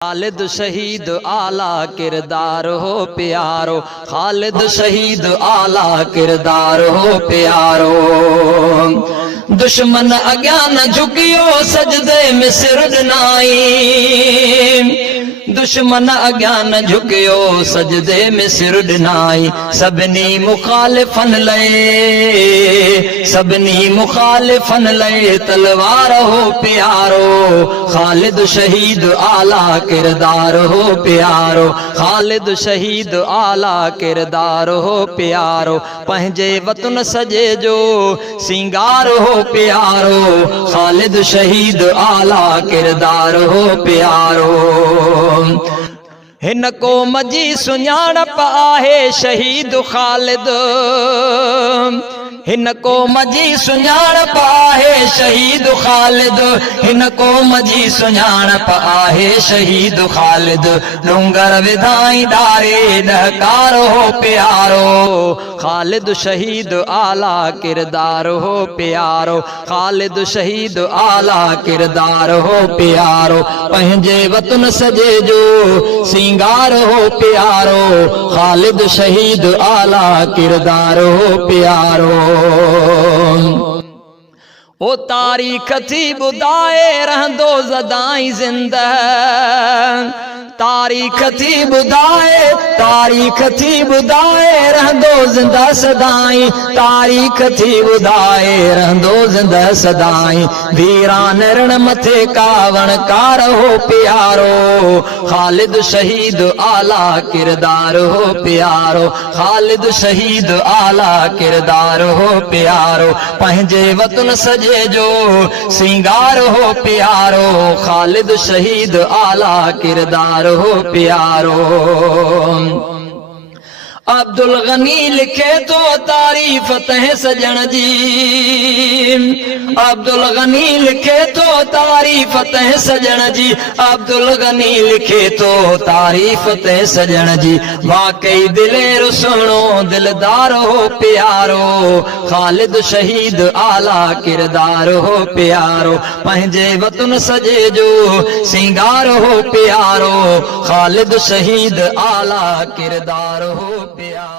खालिद शहीद आला किरदार हो प्यारो, खालिद शहीद आला किरदार हो प्यारो। दुश्मन अग्या न झुकियो सजदे में सिर ॾिनाई, दुश्मन अग्या न झुकियो सजदे में सिर ॾिनाई। सभिनी मुखालिफन लए, सभिनी मुखालिफन लए तलवार हो प्यारो। खालिद शहीद आला किरदार हो प्यारो, खालिद शहीद आला किरदार हो प्यारो। पंहिंजे वतन सजे जो सिंगार हो प्यारो, खालिद शहीद आला किरदार हो प्यारो। हिन क़ौम जी सुञाणप आहे शहीद खालिद, हिन क़ौम जी सुञाणप आहे शहीद खालिद, हिन क़ौम जी सुञाणप आहे शहीद खालिद। डूंगर विधाई डारे ॾहकार हो प्यारो, खालिद शहीद आला किरदार हो प्यारो, खालिद शहीद आला किरदार हो प्यारो। पंहिंजे वतन सजे जो सिंगार हो प्यारो, खालिद शहीद आला किरदार हो प्यारो। ओ तारीख़ थी ॿुधाए रहंदो ज़दाई ज़िंदा, तारीख़ थी ॿुधाए, तारीख़ थी ॿुधाए रहंदो ज़िंदा सदाई, तारीख़ थी ॿुधाए रहंदो ज़िंदा सदाई। वीरान रण मथे कावण कार हो प्यारो, खालिद शहीद आला किरदार हो प्यारो, खालिद शहीद आला किरदार हो प्यारो। पंहिंजे वतन सजे जो सिंगार हो प्यारो, खालिद शहीद आला किरदार हो प्यारो। अब्दुल गनी लिखे तो तारीफ तह सजण जी, अब्दुल गनी लिखे तो तारीफ तह सजण जी, अब्दुल गनी लिखे तो तारीफ तह सजण जी। वाकई दिलेर सुणो दिलदार हो प्यारो, खालिद शहीद आला किरदार हो प्यारो। पंहिंजे वतन सजे जो सिंगार हो प्यारो, खालिद शहीद आला किरदार हो प्यारो।